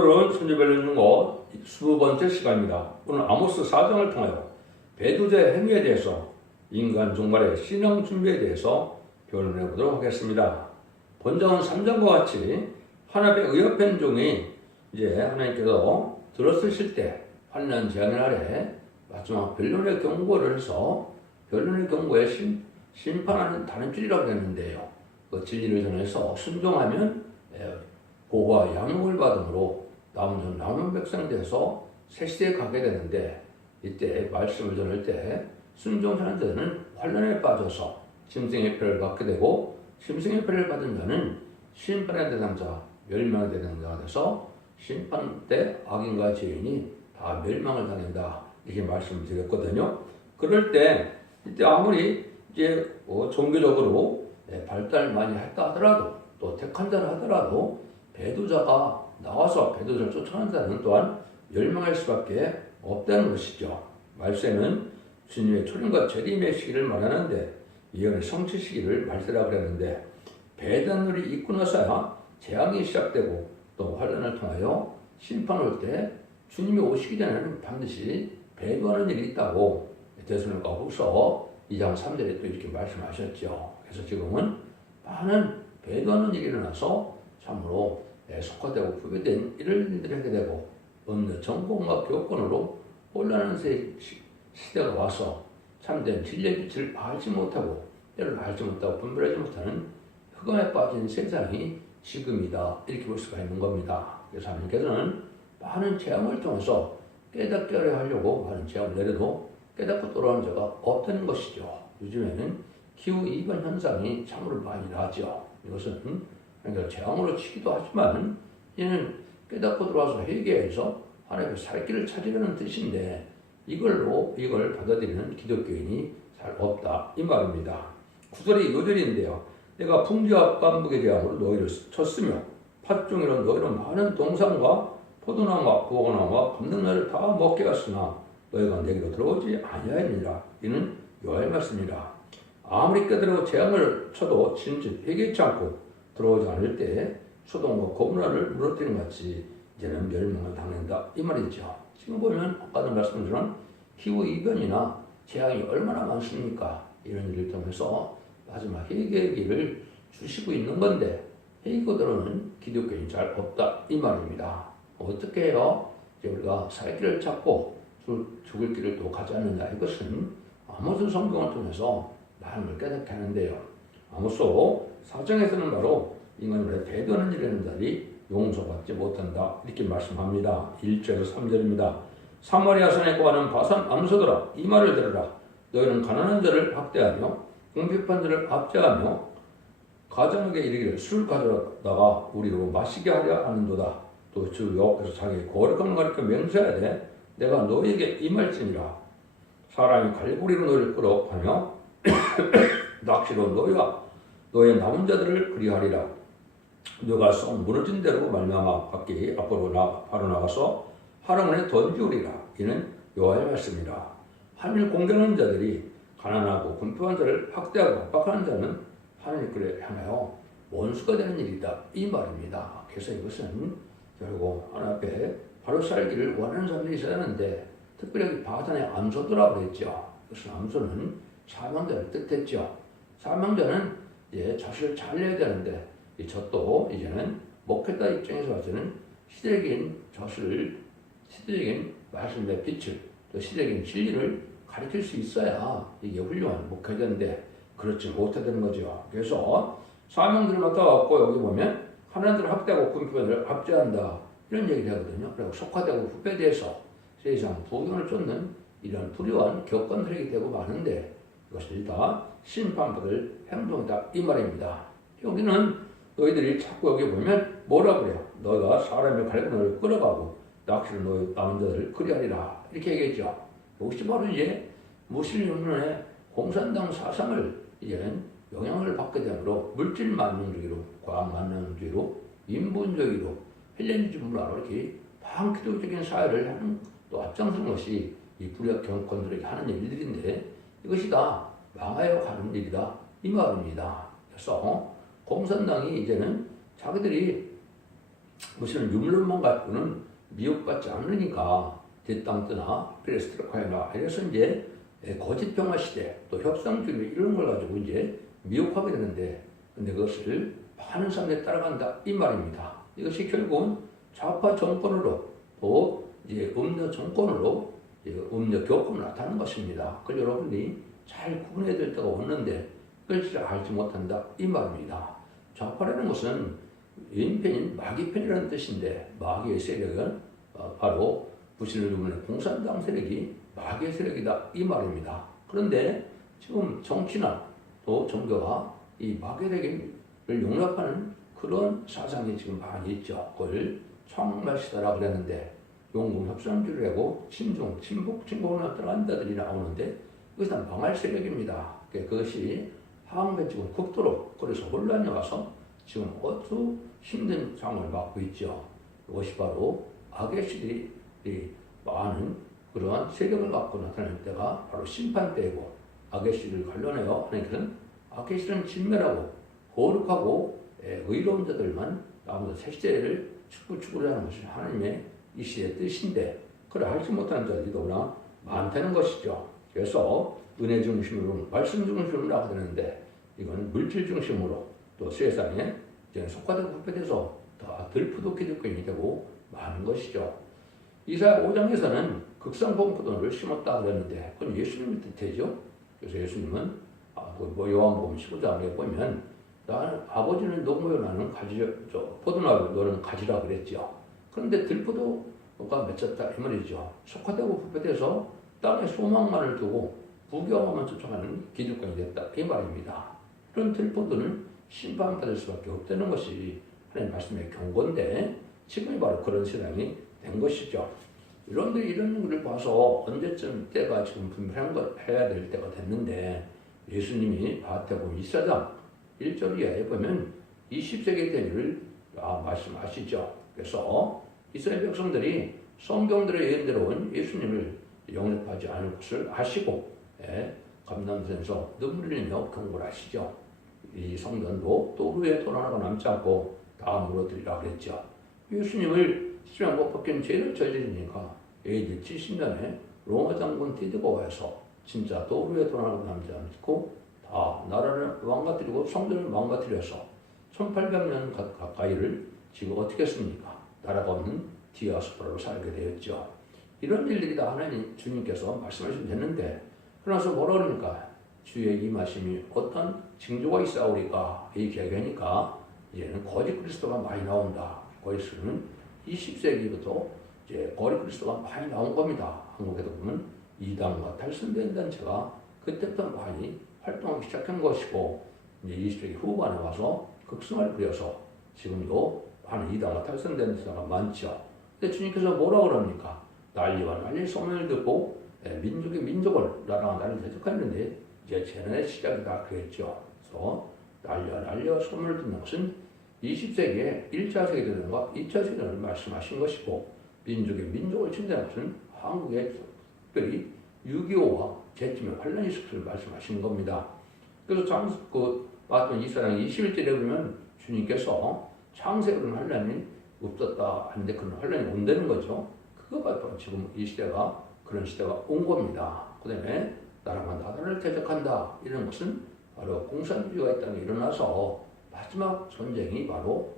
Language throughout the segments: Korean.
오늘은 순위별로 20번째 시간입니다. 오늘 아모스 4장을 통하여 배두제 행위에 대해서 인간 종말의 신앙 준비에 대해서 변론해 보도록 하겠습니다. 본장은 3장과 같이 하나님의 의협한 종이 이제 하나님께서 들어쓰실 때 환난 재앙의 날에 마지막 변론의 경고를 해서 변론의 경고에 심판하는 다른 진리라고 했는데요. 그 진리를 전해서 순종하면 보호와 양육을 받음으로 남은 백성이 돼서 새 시대에 가게 되는데, 이때 말씀을 전할 때 순종하는 자는 환난에 빠져서 짐승의 표를 받게 되고, 짐승의 표를 받은 자는 심판의 대상자, 멸망의 대상자가 돼서 심판 때 악인과 죄인이 다 멸망을 당한다, 이렇게 말씀을 드렸거든요. 그럴 때 이때 아무리 이제 종교적으로 발달 많이 했다 하더라도, 또 택한 자를 하더라도 배두자가 나와서 배두자를 쫓아가는 자는 또한 멸망할 수밖에 없다는 것이죠. 말세는 주님의 초림과 재림의 시기를 말하는데, 예언의 성취 시기를 말세라고 그랬는데, 배단물이 있고 나서야 재앙이 시작되고 또 환난을 통하여 심판 올 때 주님이 오시기 전에는 반드시 배도하는 일이 있다고 데살로니가 후서 2장 3절에 또 이렇게 말씀하셨죠. 그래서 지금은 많은 배도하는 일이 일어나서 참으로 속화되고 부패된 이런 일들을 하게 되고, 어느 정권과 교권으로 혼란하는 시대가 와서 참된 진리의 빛을 알지 못하고 때를 알지 못하고 분별하지 못하는 흑암에 빠진 세상이 지금이다, 이렇게 볼 수가 있는 겁니다. 그래서 하나님께서는 많은 재앙을 통해서 깨닫게 하려고 많은 재앙을 내려도 깨닫고 돌아오는 자가 없다는 것이죠. 요즘에는 기후이변 현상이 참으로 많이 나죠. 이것은 그러니까 재앙으로 치기도 하지만, 이는 깨닫고 들어와서 회개해서 하나님의 살 길을 찾으려는 뜻인데, 이걸 받아들이는 기독교인이 잘 없다, 이 말입니다. 구절이 요절인데요. 내가 풍지와 깐북의 재앙으로 너희를 쳤으며 팥종이로 너희를 많은 동산과 포도나무와 부화나무와 감람나무를 다 먹게 하였으나 너희가 내게로 들어오지 아니하였느니라. 이는 여호와의 말씀이라. 아무리 깨달아 재앙을 쳐도 진즉 회개치 않고 들어오지 않을 때 소돔과 고모라를 무너뜨린 같이 이제는 멸망을 당한다, 이 말이죠. 지금 보면 아까도 말씀드린 기후이변이나 재앙이 얼마나 많습니까? 이런 일을 통해서 마지막 회개의 길을 주시고 있는 건데, 회개거들은 기독교인이 잘 없다, 이 말입니다. 어떻게 해요? 이제 우리가 살 길을 찾고 죽을 길을 또 가지 않느냐, 이것은 아모스 성경을 통해서 많은 걸 깨닫게 하는데요. 아모스 4장에서는 바로 인간의 배도하는 일하는 자들이 용서받지 못한다, 이렇게 말씀합니다. 1절에서 3절입니다. 사마리아 산에 거하는 바산 암소들아, 이 말을 들으라. 너희는 가난한 자를 학대하며 궁핍한 자를 압제하며 가장에게 이르기를 술 가져다가 우리로 마시게 하려 하는도다. 또 주 여호와께서 자기의 거룩함을 가리켜 맹세하되 내가 너희에게 임할지니라. 사람이 갈고리로 너희를 끌어가며 낚시로 너희와 너의 남은 자들을 그리하리라. 너가 썩 무너진 대로 말미암아 밖에 앞으로 바로 나가서 하나문에 던지우리라. 이는 여호와의 말씀이라. 하늘 공경하는 자들이 가난하고 궁핍한 자를 학대하고 압박하는 자는 하나님께 향하여 원수가 되는 일이다, 이 말입니다. 그래서 이것은 결국 하나님 앞에 바로 살기를 원하는 사람들이 있어야 하는데, 특별히 바산의 암소들라고 그랬죠. 그래서 암소는 사망자를 뜻했죠. 사망자는 이제 젖을 잘 내야 되는데, 이 젖도 이제는 먹겠다 입장에서 봐서는 시대적인 젖을, 시대적인 말씀의 빛을, 또 시대적인 진리를 가르칠 수 있어야 이게 훌륭한 목회자인데 그렇지 못하다는 거죠. 그래서 사명들을 맡아갖고 여기 보면 하나님들을 학대하고 궁핍한들을 압제한다, 이런 얘기를 하거든요. 그리고 속화되고 후패돼서 세상 부경을 쫓는 이런 불의한 격건들이 되고 마는데, 이것을 다 심판받을 행동이다, 이 말입니다. 여기는 너희들이 자꾸 여기 보면 뭐라 그래요? 너희가 사람의 갈고리를 끌어가고 낚시로 너희 남은 자들을 그리하리라, 이렇게 얘기했죠. 이것이 바로 이제 무슬림의 공산당 사상을 이제는 영향을 받게 되므로 물질 만능주의로, 과학 만능주의로, 인본주의로, 헬레니즘으로 이렇게 반기독적인 사회를 하는 또 앞장서는 것이 이 불의학 경권들에게 하는 일들인데, 이것이 다 망하여 가는 일이다, 이 말입니다. 그래서 공산당이 이제는 자기들이 부실은 유물론만 갖고는 미혹받지 않으니까 뒷땅 뜨나 페레스트로카이나 이래서 이제 거짓 평화 시대 또 협상주의 이런 걸 가지고 이제 미혹하게 되는데, 근데 그것을 많은 사람들이 따라간다 이 말입니다. 이것이 결국은 좌파 정권으로 또 이제 음료 정권으로 음료 교권을 나타나는 것입니다. 그걸 여러분이 잘 구분해야 될 때가 왔는데 그것을 알지 못한다 이 말입니다. 좌파라는 것은 인편인 마귀편이라는 뜻인데, 마귀의 세력은 바로 부실을 유물의 공산당 세력이 마귀의 세력이다 이 말입니다. 그런데 지금 정치나 또 종교가 이 마귀의 세력을 용납하는 그런 사상이 지금 많이 있죠. 그걸 청말시다라고 그랬는데, 용궁 협상주의라고 친중, 친북, 친공을 어떤 자들이 나오는데 그것은 망할 세력입니다. 그것이 한국에 지금 극도로 그래서 혼란이 와서 지금 아주 힘든 상황을 맞고 있죠. 그것이 바로 악의 시들이 많은 그러한 세력을 갖고 나타날 때가 바로 심판 때이고, 악의 시를 관련해요. 그러니까 악의 시는 진멸하고 거룩하고 의로운 자들만 나오면서 새 시대를 축구하는 것이 하나님의 이 시대의 뜻인데, 그걸 알지 못하는 자들이 너무나 많다는 것이죠. 그래서 은혜 중심으로 말씀 중심으로 나가야 되는데, 이건 물질 중심으로 또 세상에 이제 속하되고 부패돼서 다 들푸도 기득권이 되고 많은 것이죠. 이사야 5장에서는 극상봉포도를 심었다 그랬는데 그건 예수님의 뜻이죠. 그래서 예수님은 요한복음 15장에 보면 나는 아버지는 농부요 나는 가지, 포도나무 너는 가지라 그랬죠. 그런데 들포도가 맺혔다 이 말이죠. 속하되고 부패돼서 땅에 소망만을 두고 부경화만 쫓아가는 기득권이 됐다 이 말입니다. 그런 들포도는 심판받을 수밖에 없다는 것이 하나님 말씀의 경고인데, 지금이 바로 그런 세상이 된 것이죠. 여러분들이 이런 것을 봐서 언제쯤 때가 지금 분명한 걸 해야 될 때가 됐는데, 예수님이 마태복음 24장 1절 이하에 보면 20세기 된 일을 말씀하시죠. 그래서 이스라엘 백성들이 성경들의 예언대로 온 예수님을 영접하지 않을 것을 아시고 감람산에서 눈물을 흘리며 경고를 하시죠. 이 성전도 또 후에 돈 하나가 남지 않고 다 무너뜨리라 그랬죠. 예수님을 십자가에 못 박힌 죄를 저지르니까 AD 70년에 로마 장군 디드가 와서 진짜 또 후에 돈 하나가 남지 않고 다 나라를 망가뜨리고 성전을 망가뜨려서 1800년 가까이를 지금 어떻게 했습니까? 나라가 없는 디아스포라로 살게 되었죠. 이런 일들이 다 하나님 주님께서 말씀하시면 됐는데, 그러나서 뭐라 그러니까 주의 임하심이 어떤 징조가 있사오리까 이렇게 얘기하니까 이제는 거짓 그리스도가 많이 나온다. 거짓은 20세기부터 이제 거짓 그리스도가 많이 나온 겁니다. 한국에도 보면 이단과 탈선된 단체가 그때부터 많이 활동하기 시작한 것이고, 이제 20세기 후반에 와서 극성을 부려서 지금도 많은 이단과 탈선된 단체가 많죠. 근데 주님께서 뭐라 그럽니까? 난리와 난리 소문을 듣고 민족이 민족을 나라가 나를 대적하는데 이제 재난의 시작이다 그랬죠. 그래서 난리와 소문을 듣는 것은 20세기에 1차 세계대전과 2차 세계대전을 말씀하신 것이고, 민족이 민족을 침대하는 것은 한국의 특별히 6.25와 제쯤에 환란이 있을 것을 말씀하시는 겁니다. 그래서 마태복음 24장 21절에 보면 주님께서 창세기로는 환란이 없었다 하는데 그런 환란이 온다는 거죠. 그거가 바로 지금 이 시대가 그런 시대가 온 겁니다. 그 다음에 나라가 나라를 대적한다 이런 것은 바로 공산주의가 이 땅에 일어나서 마지막 전쟁이 바로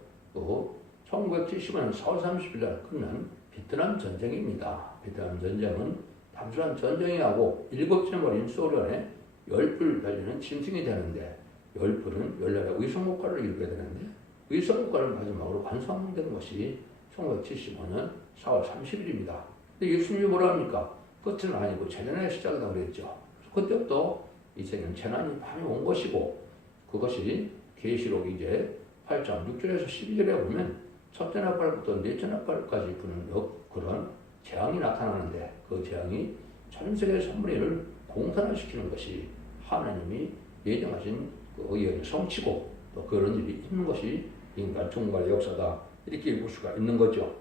1975년 4월 30일 날 끝난 베트남 전쟁입니다. 베트남 전쟁은 단순한 전쟁이 하고 7째 머리인 소련에 10불 달리는 짐승이 되는데, 10불은 열나라의 의성국가를 이루게 되는데, 의성국가를 마지막으로 완성된 것이 1975년 4월 30일입니다. 근데 예수님이 뭐라 합니까? 끝은 아니고 재난의 시작이다 그랬죠. 그때부터 이 세계는 재난이 많이 온 것이고, 그것이 계시록 이제 8장 6절에서 12절에 보면 첫째 나팔부터 넷째 나팔까지 부는 그런 재앙이 나타나는데, 그 재앙이 전 세계 3분의 1을 공산화시키는 것이 하나님이 예정하신 그 의의 성취고, 또 그런 일이 있는 것이 인간 종말의 역사다 이렇게 볼 수가 있는 거죠.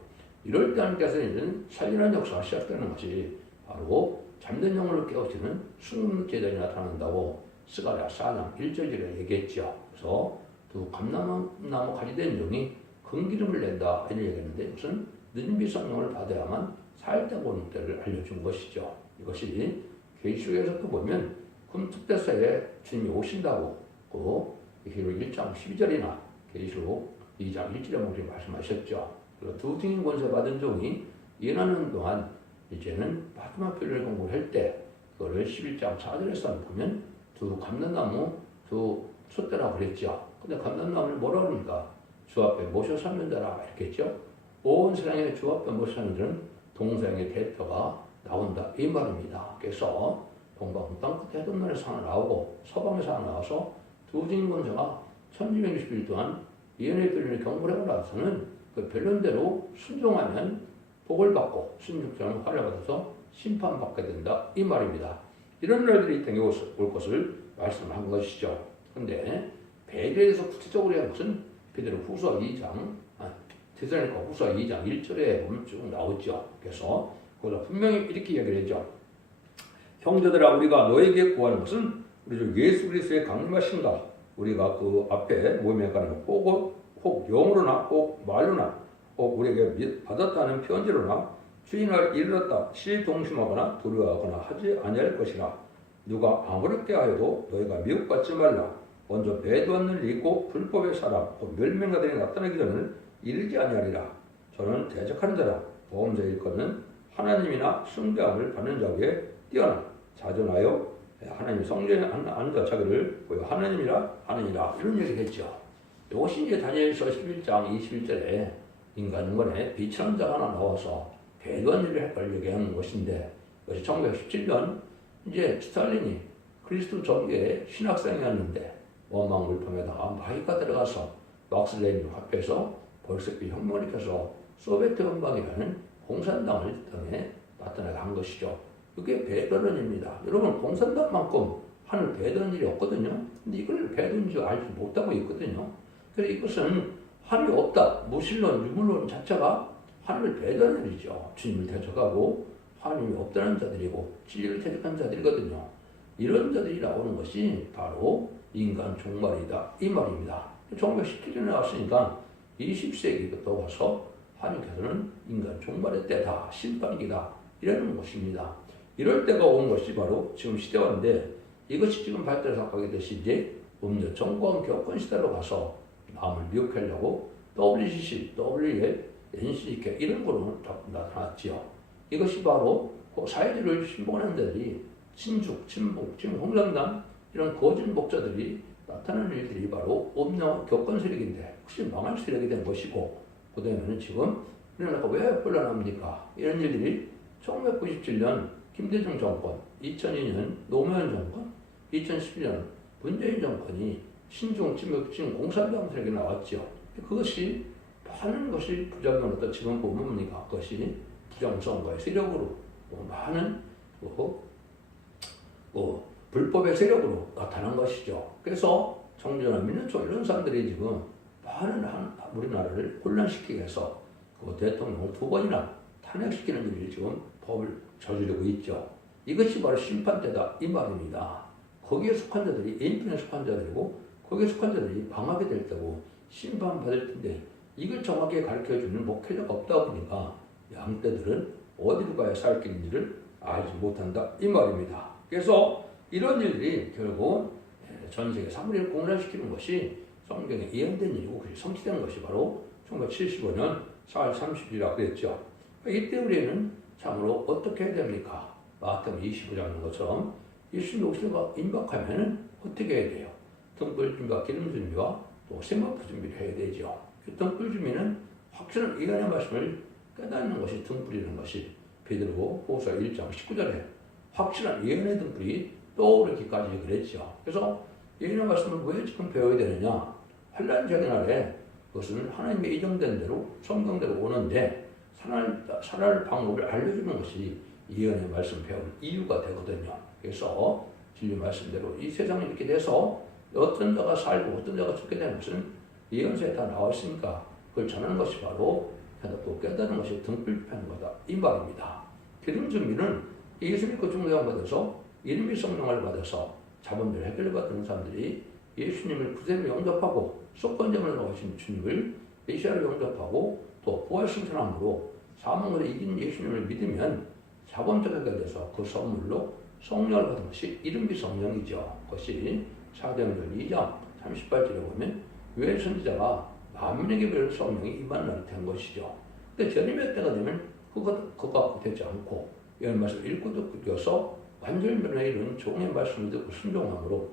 이럴 때 하나님께서는 살리는 역사가 시작되는 것이 바로 잠든 영혼을 깨우치는 순금제단이 나타난다고 스가랴 4장 1절에 얘기했죠. 그래서 두 감나무 가지된 영이 금기름을 낸다 이런 얘기했는데 무슨 느님비 성령을 받아야만 살다고 오는 때를 알려준 것이죠. 이것이 계시록에서도 보면 금특대사에 주님이 오신다고 그 계시록 1장 12절이나 계시록 2장 1절에 말씀하셨죠. 그리고 두 증인 권세 받은 종이 예언하는 동안 이제는 마지막 표를 공부를 할 때 그거를 11장 4절에서 보면 두 감람나무 두 촛대라고 그랬죠. 근데 감람나무를 뭐라 그러니까 주 앞에 모셔 서는 자라 이렇게 했죠. 온 세상에 주 앞에 모셔 서는 자는 동서양의 대표가 나온다 이 말입니다. 그래서 동방 땅끝 해동면에서 하나 나오고 서방에서 하나 나와서 두 증인 권세가 1260일 동안 예언의 표를 경고를 하고 나서는 그 변론대로 순종하면 복을 받고 순종자는 화를 받아서 심판받게 된다 이 말입니다. 이런 날들이 이 땅에 올 것을 말씀한 것이죠. 그런데 배교에서 구체적으로 한 것은 베드로후서 2장 데살로니가 후서 2장 1절에 보면 쭉 나오죠. 그래서 거기서 분명히 이렇게 이야기를 했죠. 형제들아 우리가 너에게 구하는 것은 우리 주 예수 그리스도의 강림하신가 우리가 그 앞에 모임에 가는 혹 영으로나 혹 말로나 혹 우리에게 받았다는 편지로나 주인을 이르렀다 시동심하거나 두려워하거나 하지 아니할 것이라. 누가 아무렇게 하여도 너희가 미혹받지 말라. 먼저 배도하는 일이 있고 불법의 사람 곧 멸명가들이 나타나기 전을 이르지 아니하리라. 저는 대적하는 자라. 보험자 일거는 하나님이나 숭배함을 받는 자 위에 뛰어나 자존하여 하나님 성전에 앉아 자기를 보여 하나님이라 하느니라. 이런 얘기를 했죠. 이것이 이제 다니엘서 11장 21절에 인간의 비천한 자가 하나 나와서 배도한 일을 할 걸 얘기하는 것인데 그것이 1917년 이제 스탈린이 그리스도 정교의 신학생이었는데 원망물품에다가 마이가 들어가서 막스레인을 합해서 볼셰비크 혁명을 일으켜서 소비에트 연방이라는 공산당을 등에 나타나게 한 것이죠. 그게 배도론입니다. 여러분 공산당만큼 하늘 배도한 일이 없거든요. 근데 이걸 배도인 줄 알지 못하고 있거든요. 그래서 이것은 하늘이 없다. 무신론, 유물론 자체가 하늘을 배도하는 일이죠. 주님을 대적하고 하나님이 없다는 자들이고 진리를 대적한 자들이거든요. 이런 자들이 나오는 것이 바로 인간 종말이다 이 말입니다. 1917년에 왔으니까 20세기부터 와서 하나님께서는 인간 종말의 때다 심판기다 이러는 것입니다. 이럴 때가 온 것이 바로 지금 시대화인데 이것이 지금 발달해서 가게 되시 이제 음료 정권 교권 시대로 가서 남을 미혹하려고 WCC, WL, NCK 이런 거로 나타났지요. 이것이 바로 그 사회주의를 신봉하는 자들이 친죽, 친북, 지금 홍장당 이런 거짓 목자들이 나타나는 일들이 바로 음료 교권 세력인데 혹시 망할 세력이 된 것이고 그 다음에는 지금 우리나라가 왜 혼란합니까? 이런 일들이 1997년 김대중 정권, 2002년 노무현 정권, 2011년 문재인 정권이 신중, 친북, 공산당 세력이 나왔죠. 그것이 많은 것이 부작용을 또 지금 보면 뭡니까? 그것이 부정선거의 세력으로 많은 불법의 세력으로 나타난 것이죠. 그래서 정전화 민노총 이런 사람들이 지금 많은 우리나라를 혼란시키기 위해서 그 대통령을 2번이나 탄핵시키는 일이 지금 법을 저지르고 있죠. 이것이 바로 심판대다 이 말입니다. 거기에 속한 자들이 인fin에 속한 자들이고 거기에 속한 자들이 방하게 될 때고 심판받을 텐데 이걸 정확하게 가르쳐주는 목회자가 없다 보니까 양떼들은 어디로 가야 살 길인지를 알지 못한다 이 말입니다. 그래서 이런 일들이 결국 전 세계 사물을 공란시키는 것이 성경에 예언된 일이고 그것이 성취된 것이 바로 1975년 4월 30일이라고 그랬죠. 이때 우리는 참으로 어떻게 해야 됩니까? 마태복음 25장인 것처럼 예수님 오시가 임박하면 어떻게 해야 돼요? 등불 준비와 기름 준비와 또 세마포 준비를 해야 되죠. 그 등불 준비는 확실한 예언의 말씀을 깨닫는 것이 등불이라는 것이 베드로후서 1장 19절에 확실한 예언의 등불이 떠오르기까지 그랬죠. 그래서 예언의 말씀을 왜 지금 배워야 되느냐? 환란적인 날에 그것은 하나님의 예정된 대로 성경대로 오는데 살아날 방법을 알려주는 것이 예언의 말씀 배울 이유가 되거든요. 그래서 진리 말씀대로 이 세상이 이렇게 돼서 어떤 자가 살고 어떤 자가 죽게 되는 것은 예언서에 다 나와 있으니까 그걸 전하는 것이 바로 또 깨닫는 것이 등불 펴는 거다 이 말입니다. 기름 준비는 예수 믿고 중대함 받아서 이름의 성령을 받아서 자본들 해결받는 사람들이 예수님을 그대로 영접하고 속건점을 나오신 주님을 메시아를 영접하고 또 부활 승천함으로 사망을 이긴 예수님을 믿으면 자본적 해결돼서 그 선물로 성령을 받은 것이 이른비 성령이죠. 그것이 사도행전 2장 38절에 보면 왜 선지자가 만민에게 배울 성령이 임하는 날이 된 것이죠. 근데 재림의 때가 되면 그가 되지 않고 이런 말씀을 읽고 듣고서 완전히 변화에 이르는 종의 말씀을 듣고 순종함으로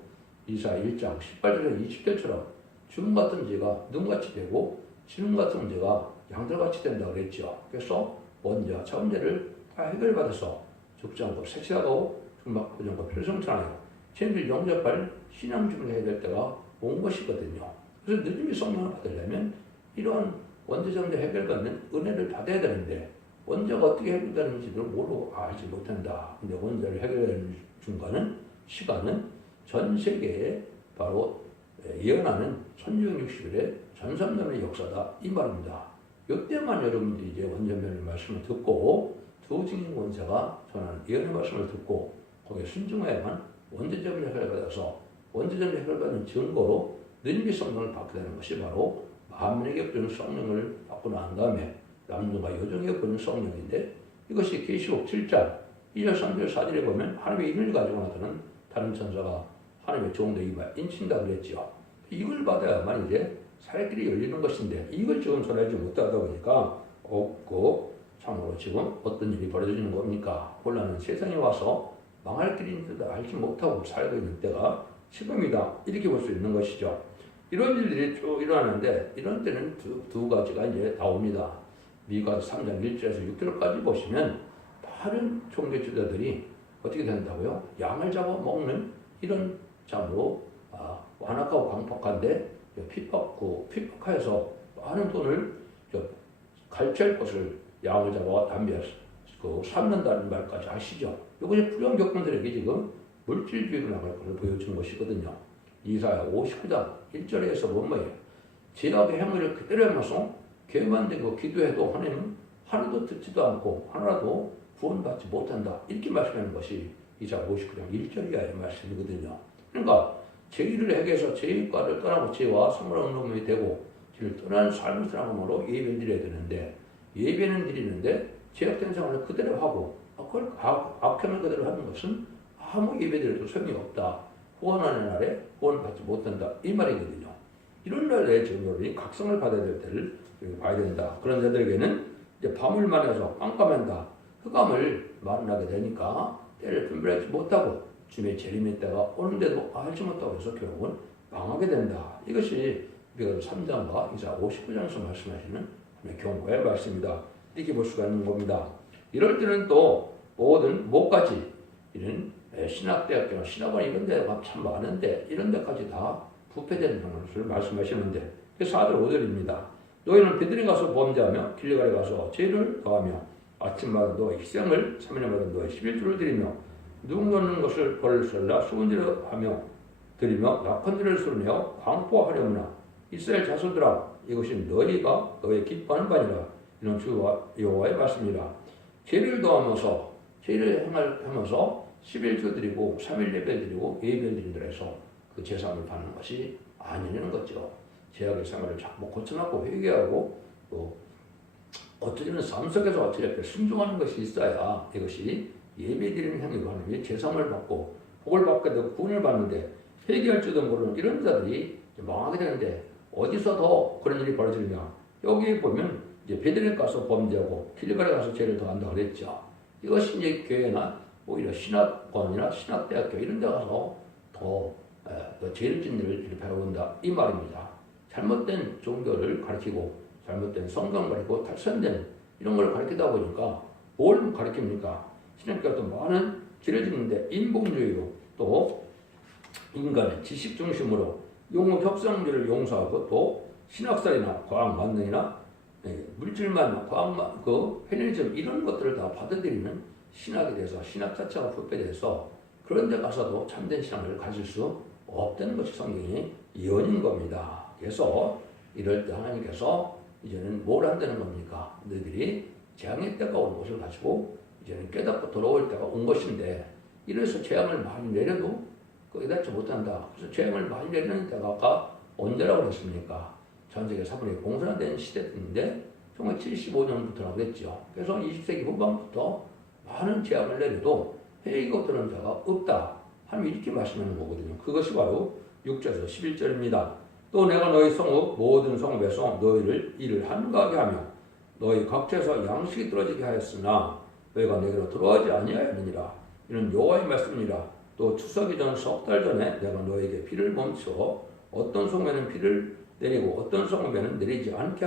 이사 1장 18절에 20절처럼 주문 같은 죄가 눈같이 되고 지름 같은 죄가 양들같이 된다고 그랬죠. 그래서 원죄와 차원죄를 다 해결받아서 죽지 않고 색시하고 중막부정과 필성천하여 죄를 영접할 신앙주문을 해야 될 때가 온 것이거든요. 그래서 늦음이 성령을 받으려면 이러한 원죄정죄 해결받는 은혜를 받아야 되는데 원죄가 어떻게 해결되는지를 모르고 알지 못한다. 근데 원죄를 해결하는 중간은 시간은 전 세계에 바로 예언하는 천주경 60일의 전삼년의 역사다 이 말입니다. 이때만 여러분들이 이제 원전면의 말씀을 듣고 두 증인 권세가 전하는 예언의 말씀을 듣고 거기에 순종해야만 원죄적인 해결받아서 원죄적인 해결받는 증거로 능비 성령을 받게 되는 것이 바로 만민에게 부는 성령을 받고 난 다음에 남녀가 여종에게 부는 성령인데 이것이 계시록 7장 2절 3절 4절에 보면 하나님의 인을 가지고 나타나는 다른 천사가 하나님의 종되기 인친다 그랬죠. 이걸 받아야만 이제 살길이 열리는 것인데 이걸 지금 전하지 못하다 보니까 없고 참으로 지금 어떤 일이 벌어지는 겁니까? 곤란한 세상에 와서 망할 길인 줄 알지 못하고 살고 있는 때가 지금이다. 이렇게 볼 수 있는 것이죠. 이런 일들이 쭉 일어나는데 이런 때는 두 가지가 이제 나옵니다. 미가서 3장 1절에서 6절까지 보시면 다른 종교 지도자들이 어떻게 된다고요? 양을 잡아먹는 이런 참으로 완악하고 강팍한데 핍박하여서 많은 돈을 갈취할 것을 양을 잡아 담배 삼는다는 말까지 하시죠. 이것이 불량 격분들에게 지금 물질주의로 나갈 것을 보여주는 것이거든요. 이사야 59장 1절에서 뭐예요? 죄악의 행위를 그대로 하면서 교만되고 기도해도 하나님은 하나도 듣지도 않고 하나도 구원받지 못한다. 이렇게 말씀하는 것이 이사야 59장 1절 이하의 말씀이거든요. 그러니까 죄를 행해서 죄과를 떠나고 죄와 성물한 놈이 되고 죄를 떠나는 삶을 살아감으로 예배를 드려야 되는데 예배는 드리는데 죄악된 생활을 그대로 하고 그걸 악행을 그대로 하는 것은 아무 예배드려도 소용이 없다. 구원하는 날에 구원받지 못한다. 이 말이거든요. 이런 날에 지금 여러분이 각성을 받아야 될 때를 봐야 된다. 그런 자들에게는 이제 밤을 만나서 깜깜한다. 흑암을 만나게 되니까 때를 분별하지 못하고 주님의 재림의 때가 오는데도 알지 못하고 해서 결국은 망하게 된다. 이것이 우리가 3장과 이사 59장에서 말씀하시는 경고의 말씀이다. 이렇게 볼 수가 있는 겁니다. 이럴 때는 또 모든 뭐까지 이런 신학대학교나 신학원 이런 데가 참 많은데 이런 데까지 다 부패되는 것을 말씀하시는데 그 4절 5절입니다. 너희는 베들레헴 가서 범죄하며 길르갈에 가서 죄를 더하며 아침마다 너의 희생을 3일마다 너의 11조를 드리며 누룩 넣는 것을 벌을 썰라 수은지를 하며 드리며 낙헌들을 수르며 광포하려무나 이스라엘 자손들아 이것이 너희가 너의 기뻐하는 바니라. 이런 주와 여호와의 말씀이라. 죄를 더하면서 죄를 행하면서 11조 드리고 3일 예배 드리고 예배 드린다 해서 그 제사함을 받는 것이 아니라는 거죠. 죄악의 생활을 자꾸 고쳐놓고 회개하고 또 어쩌면 삶 속에서 어찌됐든 순종하는 것이 있어야 이것이 예배 드리는 행위로 하는 제사함을 받고 복을 받게 되고 구원을 받는데 회개할 줄도 모르는 이런 자들이 망하게 되는데 어디서 더 그런 일이 벌어지느냐. 여기 보면 이제 베들레헴 가서 범죄하고 길르갈에 가서 죄를 더한다고 그랬죠. 이것이 이제 교회나 오히려 신학원이나 신학대학교 이런 데 가서 더 죄를 짓는 일을 배운다 이 말입니다. 잘못된 종교를 가르치고 잘못된 성경 가르치고 탈선된 이런 걸 가르치다 보니까 뭘 가르칩니까? 신학교가 또 많은 죄를 짓는데 인본주의로 또 인간의 지식 중심으로 용어 협상들을 용서하고 또 신학살이나 과학 만능이나 물질만 과학만 페미니즘 이런 것들을 다 받아들이는 신학에 대해서 신학 자체가 부패돼서 그런 데 가서도 참된 신앙을 가질 수 없다는 것이 성경의 예언인 겁니다. 그래서 이럴 때 하나님께서 이제는 뭘 한다는 겁니까? 너희들이 재앙의 때가 온 것을 가지고 이제는 깨닫고 돌아올 때가 온 것인데 이래서 재앙을 많이 내려도 깨닫지 못한다. 그래서 재앙을 많이 내리는 때가 아까 언제라고 했습니까? 전 세계 사분의 공산화된 시대인데 1975년부터라고 그랬죠. 그래서 20세기 후반부터 많은 제약을 내려도 회의가 드는 자가 없다 하면 이렇게 말씀하는 거거든요. 그것이 바로 6절에서 11절입니다. 또 내가 너희 성읍 모든 성읍에서 너희를 일을 한가하게 하며 너희 각처에서 양식이 떨어지게 하였으나 너희가 내게로 들어오지 아니하였느니라. 이는 여호와의 말씀이라. 또 추석이 전 석 달 전에 내가 너에게 비를 멈춰 어떤 성읍에는 비를 내리고 어떤 성읍에는 내리지 않게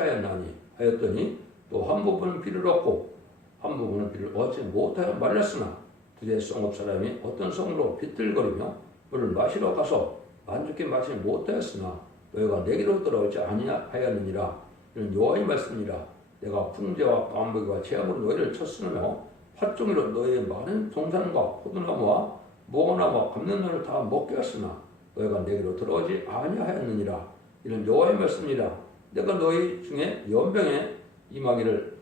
하였더니 또 한 부분은 비를 얻고 한 부분은 비를 얻지 못하여 말렸으나 두세 성읍 사람이 어떤 성으로 비틀거리며 물을 마시러 가서 만족히 마시지 못하였으나 너희가 내게로 돌아오지 아니하였느니라. 이는 여호와의 말씀이라. 내가 풍제와 반복과 재앙으로 너희를 쳤으며 팥종이로 너희의 많은 동산과 포도나무와 무화과나무와 감람나무를 다 먹게 했으나 너희가 내게로 들어오지 아니하였느니라. 이는 여호와의 말씀이라. 내가 너희 중에 연병에 임하기를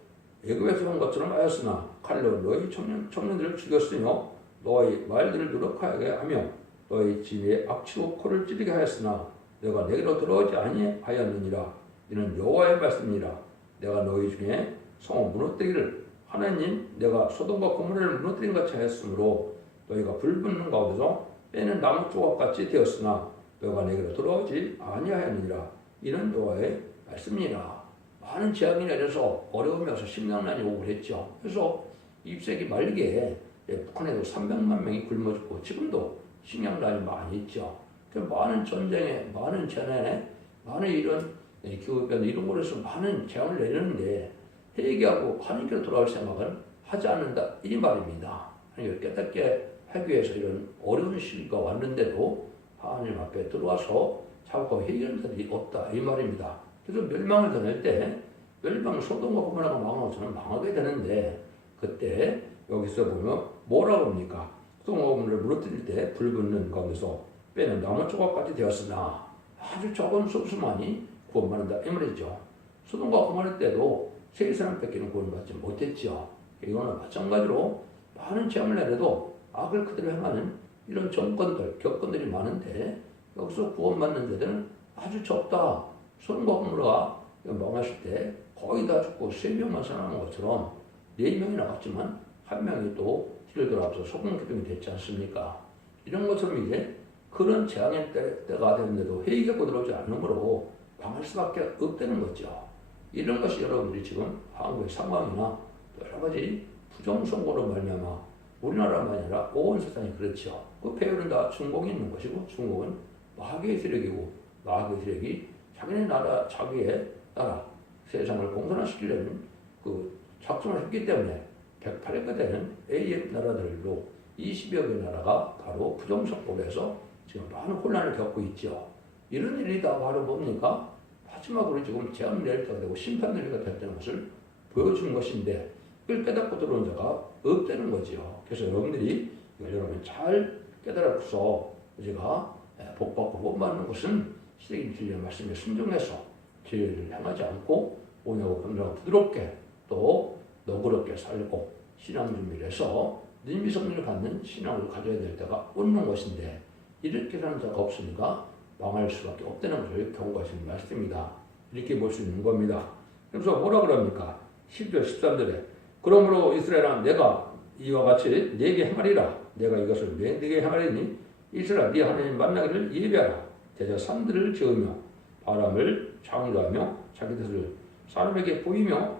애굽에서 한 것처럼 하였으나 칼로 너희 청년들을 죽였으며 너희 말들을 누룩하게 하며 너희 집에 악취로 코를 찌르게 하였으나 내가 내게로 들어오지 아니하였느니라. 이는 여호와의 말씀이라. 내가 너희 중에 성을 무너뜨리기를 하나님 내가 소돔과 고모라를 무너뜨린 같이 하였으므로 너희가 불붙는 가운데서 빼는 나무 조각같이 되었으나 너희가 내게로 돌아오지 아니하였느니라. 이는 여호와의 말씀이라. 많은 재앙이 내려서 어려움이 와서 심령난이 오고 그랬죠. 그래서 20세기 말기에 북한에도 300만 명이 굶어 죽고 지금도 식량난이 많이 있죠. 많은 전쟁에, 많은 재난에, 많은 이런 기후변화 이런 거에서 많은 재앙을 내리는데 회개하고 하나님께로 돌아올 생각을 하지 않는다 이 말입니다. 하나님을 깨닫게 하기 위해서 이런 어려운 시기가 왔는데도 하나님 앞에 들어와서 자꾸 회개하는 자들이 없다 이 말입니다. 그래서 멸망을 당할 때 멸망 소돔과 고모라가 망하고 저는 망하게 되는데 그때 여기서 보면 뭐라고 합니까? 소돔과 고모라를 무너뜨릴 때 불붙는 가운데서 빼는 나무 조각같이 되었으나 아주 적은 소수만이 구원받는다 이 말이죠. 소돔과 고모라 때도 세 사람밖에는 구원받지 못했죠. 이거는 마찬가지로 많은 재앙을 내려도 악을 그대로 행하는 이런 정권들, 격권들이 많은데 여기서 구원받는 데들은 아주 적다. 소돔과 고모라가 망하실 때 거의 다 죽고 3명만 살아남은 것처럼 4명이 나왔지만 1명이 또 뒤를 돌아와서 소금 기둥이 됐지 않습니까? 이런 것처럼 이제 그런 재앙의 때가 되는데도 회의가 들어오지 않으므로 망할 수밖에 없다는 거죠. 이런 것이 여러분들이 지금 한국의 상황이나 여러 가지 부정선거로 말미암아 우리나라만 아니라 온 세상이 그렇죠. 그 배후는 다 중공이 있는 것이고 중공은 마귀의 세력이고 마귀의 세력이 자기네 나라, 자기의 나라, 세상을 공산화시키려는 그 작전을 했기 때문에 108회가 되는 A의 나라들로 20여 개 나라가 바로 부정선거에서 지금 많은 혼란을 겪고 있죠. 이런 일이 다 바로 뭡니까? 마지막으로 지금 재앙 내릴 때가 되고 심판 내릴 때가 됐다는 것을 보여주는 것인데 그걸 깨닫고 들어온 자가 없다는 거죠. 그래서 여러분들이 이걸 여러분 잘 깨달아서 우리가 복받고 본받는 것은 시대인 진리의 말씀에 순종해서 진리를 향하지 않고 온유하고 건강하고 부드럽게 또 너그럽게 살고 신앙 준비를 해서 능미성리를 갖는 신앙을 가져야 될 때가 오는 것인데 이렇게 사는 자가 없으니까 망할 수밖에 없다는 것을 경고하시는 말씀입니다. 이렇게 볼 수 있는 겁니다. 그래서 뭐라 그럽니까? 10절 13절에 그러므로 이스라엘아 내가 이와 같이 네게 행하리라. 내가 이것을 왜 네게 행하리니 이스라엘 네 하나님 만나기를 예배하라. 대저 산들을 지으며 바람을 창조하며 자기 뜻을 사람에게 보이며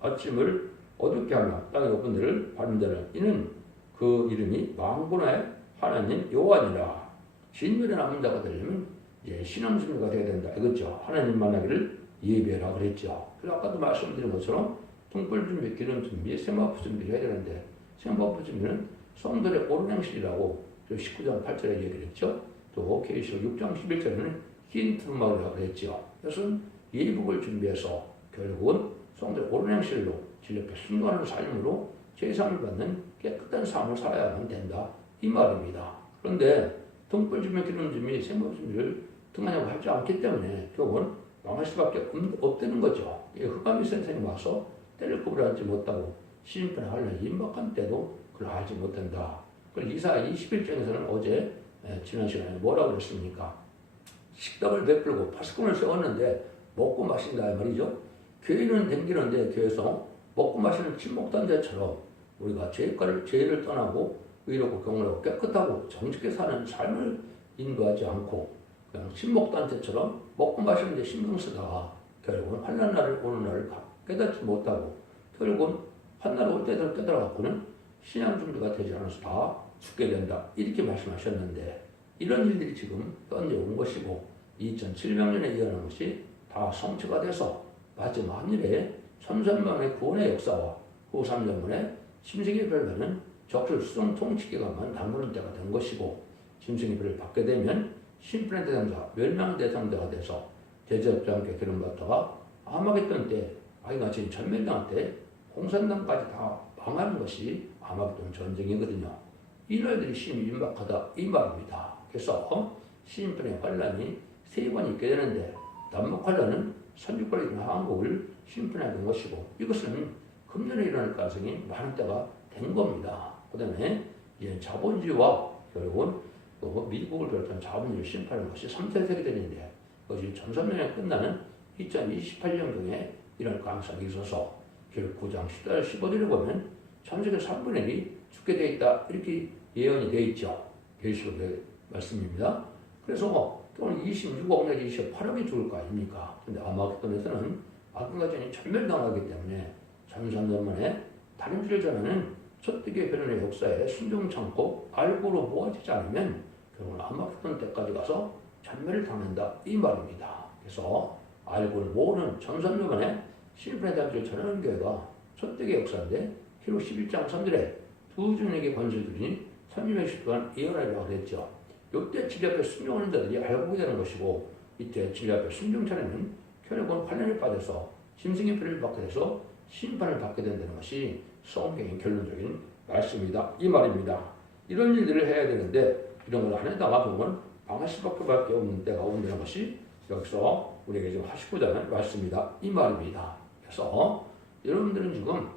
아침을 어둡게 하며 땅의 높은 데를 밟는 자는 이는 그 이름이 만군의 하나님 여호와니라. 진멸에 남은 자가 되려면 이제 신앙 준비가 돼야 된다 이거죠. 하나님 만나기를 예배하라 그랬죠. 그래서 아까도 말씀드린 것처럼 등불 준비, 기름 준비, 세마포 준비를 해야 되는데 세마포 준비는 성들의 옳은 행실이라고 19장 8절에 얘기를 했죠. 또 계시록 6장 11절에는 흰 두루마리라고 그랬죠. 그래서 예복을 준비해서 결국은 성들의 옳은 행실로 진리께 순종하는 삶으로 제상을 받는 깨끗한 삶을 살아야만 된다 이 말입니다. 그런데 등불 준비, 기름 준비, 세마포 준비를 등하냐고 하지 않기 때문에 결국은 망할 수밖에 없다는 거죠. 흑암이 선생님 와서 때를 구별하지 못하고 시인편에 하려는 임박한 때도 그걸 알지 못한다. 그걸 이사 21장에서는 어제 지난 시간에 뭐라고 그랬습니까? 식당을 베풀고 파수꾼을 세웠는데 먹고 마신다 이 말이죠. 교회는 댕기는데 교회에서 먹고 마시는 친목단체처럼 우리가 죄를 떠나고 의롭고 경건하고 깨끗하고 정직하게 사는 삶을 인도하지 않고 그냥 친목단체처럼 먹고 마시는 데 신경 쓰다가 결국은 환난 날을 오는 날을 깨닫지 못하고 결국은 환난 올 때도 깨달아갖고는 신앙 준비가 되지 않아서 다 죽게 된다 이렇게 말씀하셨는데 이런 일들이 지금 현재 온 것이고 2700년에 이어난 것이 다 성취가 돼서 마지막 일에 천선만의 구원의 역사와 후 3년만에 심승의별과는 적실 수종 통치기간만 담그는 때가 된 것이고 심승의별을 받게 되면 심판의 대상자, 멸망 대상자가 돼서 제자업자 함께 기름받다가 아마겟돈 때 아이가 지금 전멸당할 때 공산당까지 다 망하는 것이 아마겟돈 전쟁이거든요. 이 날들이 심히 임박하다 이 말입니다. 그래서 심판의 환란이 세 번 있게 되는데 남북 환란은 36번이나 한국을 심판하게 된 것이고 이것은 금년에 일어날 가능성이 많은 때가 된 겁니다. 그 다음에 이제 자본주의와 결국은 또 미국을 비롯한 자본주의를 심판하는 것이 3차 세계대전인데 그것이 전선면에 끝나는 2028년경에 일어날 가능성이 있어서 결국 9장 10절 15절에 보면 전세계 3분의 1이 죽게 되어 있다 이렇게 예언이 되어 있죠. 계시록의 말씀입니다. 그래서 오늘 26억 내지 28억이 죽을 거 아닙니까? 근데 아마겟돈에서는 아금가전이 전멸당하기 때문에 33년 만에 다림질을 전하는 첫대기의 변론의 역사에 순종 참고 알고로 모아지지 않으면 결국은 아마겟돈 때까지 가서 전멸을 당한다 이 말입니다. 그래서 알고를 모으는 1300년 만에 실패의 다림질을 전하는 교회가 첫대기의 역사인데 히로 11장 3절에 두 주님에게 권세를 주니 30년 동안 예언하리라고 그랬죠. 이때 진리 앞에 순종하는 자들이 알고 되는 것이고 이때 진리 앞에 순종차례는 결국은 환란에 빠져서 짐승의 피를 받게 돼서 심판을 받게 된다는 것이 성경의 결론적인 말씀이다 이 말입니다. 이런 일들을 해야 되는데 이런 걸 안 해다가 보면 망할 수밖에 없는 때가 온다는 것이 여기서 우리에게 지금 하시고자 말씀이다 이 말입니다. 그래서 여러분들은 지금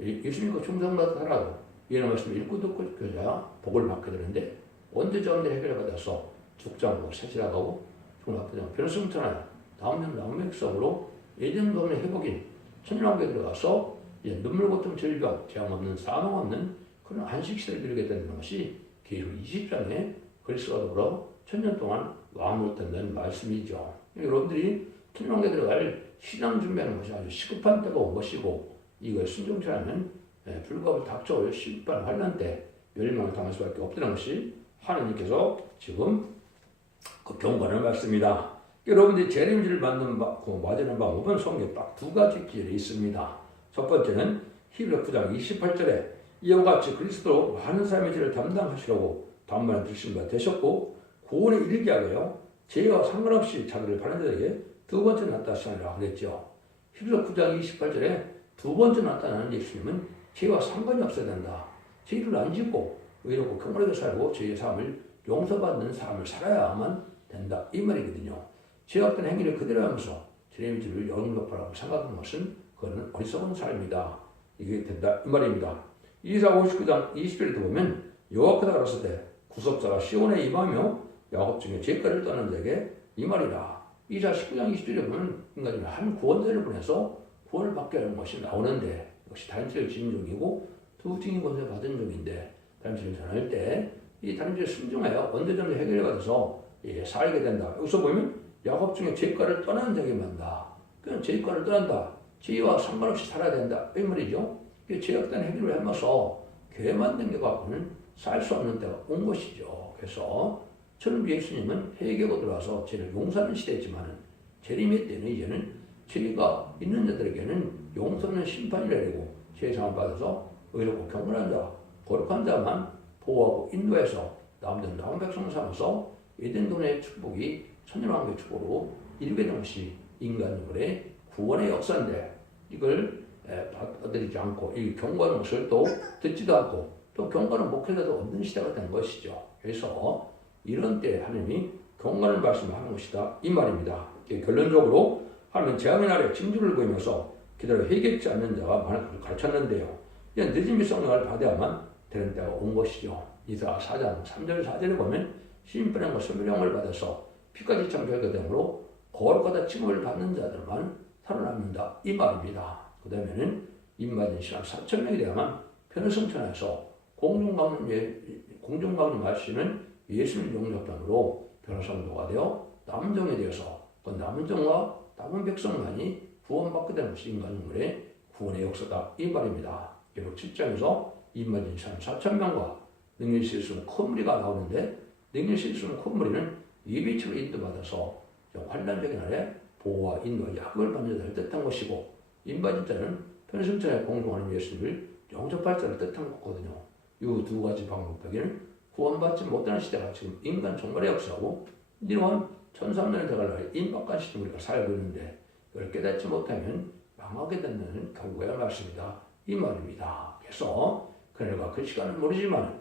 예수님과 충성받아 살아도 이런 말씀을 읽고 듣고 교자 복을 받게 되는데 언제적인데 해결을 받아서 죽장하고 세질하고 중학교장 변승천하여 다음년 낭맥성으로 예전범의 회복인 천년왕국에 들어가서 눈물 고통 질병 재앙 없는 사망 없는 그런 안식시를 누리게 되는 것이 계시록 20장에 그리스도와 더불어 천년 동안 왕으로 된다는 말씀이죠. 여러분들이 천년왕국에 들어갈 신앙 준비하는 것이 아주 시급한 때가 온 것이고 이거에 순종치 않으면 불가을 닥쳐올 심판 환난 때 멸망을 당할 수밖에 없다는 것이 하나님께서 지금 그 경고하는 말씀입니다. 여러분들이 재림질을 맞는 방법은 성경에 딱 두 가지 기절이 있습니다. 첫 번째는 히브리 9장 28절에 이와 같이 그리스도로 많은 삶의 죄를 담당하시려고 단번에 들으신 바 되셨고 구원에 이르게 하고요. 죄와 상관없이 자기를 바른 자에게 두 번째 나타나시리라 그랬죠. 히브리 9장 28절에 두 번째 나타나는 예수님은 죄와 상관이 없어야 된다. 죄를 안 짓고 의롭고 경건하게 살고 죄의 삶을 용서받는 삶을 살아야만 된다 이 말이거든요. 죄악된 행위를 그대로 하면서 죄의 죄를 영접하라고 생각하는 것은 그거는 어리석은 삶이다. 이게 된다 이 말입니다. 이사 59장 20절에도 보면 여호와께서 가라사대 때 구속자가 시온에 임하며 야곱 중에 죄가를 떠난 자에게 이 말이라. 이사 19장 20절에 보면 인간이 한 구원자를 보내서 구원을 받게 하는 것이 나오는데 역시 다림질을 지은 종이고 두 증인 권세 받은 종인데 다림질을 전할 때 이 다림질을 순종하여 언제든지 해결해 받아서 살게 된다. 여기서 보면 야곱 중에 죄가를 떠나는 자에게만 다. 그냥 죄가를 떠난다. 죄와 상관없이 살아야 된다. 이 말이죠. 죄악된 해결을 하면서 교회 만든 게 갖고는 살 수 없는 때가 온 것이죠. 그래서 저는 예수님은 회개하고 들어와서 죄를 용서하는 시대지만은 재림의 때는 이제는 죄가 있는 자들에게는 용서는 심판이라고 죄상을 받아서 의롭고 경건한 자, 거룩한 자만 보호하고 인도해서 남들 나온 백성 삼아서 에덴동의 축복이 천년왕국의 축복으로 이루게 된 것이 인간의 구원의 역사인데 이걸 받아들이지 않고 이 경고하는 것을 또 듣지도 않고 또 경고하는 목회자도 없는 시대가 된 것이죠. 그래서 이런 때에 하나님이 경고하는 말씀을 하는 것이다 이 말입니다. 결론적으로 하나님은 재앙의 날에 징조를 보이면서 기다려 회개치 않는 자가 많은 것을 가르쳤는데요. 이제 늦은 성령을 받아야만 되는 때가 온 것이죠. 이사 4장 3절 4절에 보면 심판과 소멸령을 받아서 피까지 창조하게 되므로 거룩하다 칭함을 받는 자들만 살아남는다 이 말입니다. 그 다음에는 입맞은 신앙 4,000명에 대한 변호성천에서 공중강림하시는 예수님 용접함으로 변호성도가 되어 남은 종에 대해서 그 남은 종과 남은 백성만이 구원받게 되는 것이 인간의 구원의 역사다 이 말입니다. 기록 7장에서 입맞은 신앙 4,000명과 능력이 실수는 큰 무리가 나오는데 능력이 실수는 큰 무리는 예비처로 인도받아서 환난적인 날에 보호와 인도와 약을 받는 자를 뜻한 것이고 인받은 자는 편성천에 공동하는 예수님을 영접할 자를 뜻한 거거든요. 이 두 가지 방법 밖에는 구원받지 못하는 시대가 지금 인간 종말의 역사고 이러한 1300년을 돼갈 인박한 시대 우리가 살고 있는데 이걸 깨닫지 못하면 망하게 된다는 결과가 맞습니다. 이 말입니다. 그래서 그러니까 그 시간은 모르지만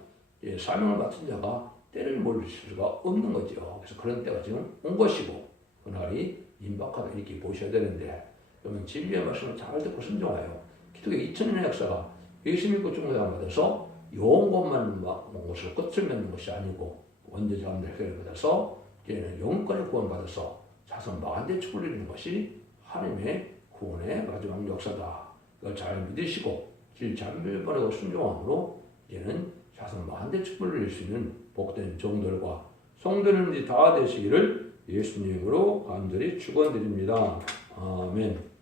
사명을 맡은 자가 때를 모를 수가 없는 거죠. 그래서 그런 때가 지금 온 것이고 그날이 임박하다 이렇게 보셔야 되는데 그러면 진리의 말씀을 잘 듣고 순종하여 기독의 2000년의 역사가 예수 믿고 중보자 받아서 용 것만 온 것으로 끝을 맺는 것이 아니고 원죄 가운데 해결을 받아서 이제는 영원까지 구원받아서 자손 만대 축복을 이루는 것이 하나님의 구원의 마지막 역사다. 이걸 잘 믿으시고 길 잘못 바르고 순종함으로 이제는 자손 만대 축복을 이룰 수 있는 복된 종들과 성도님들이 다 되시기를 예수님으로 간절히 축원드립니다. 아멘.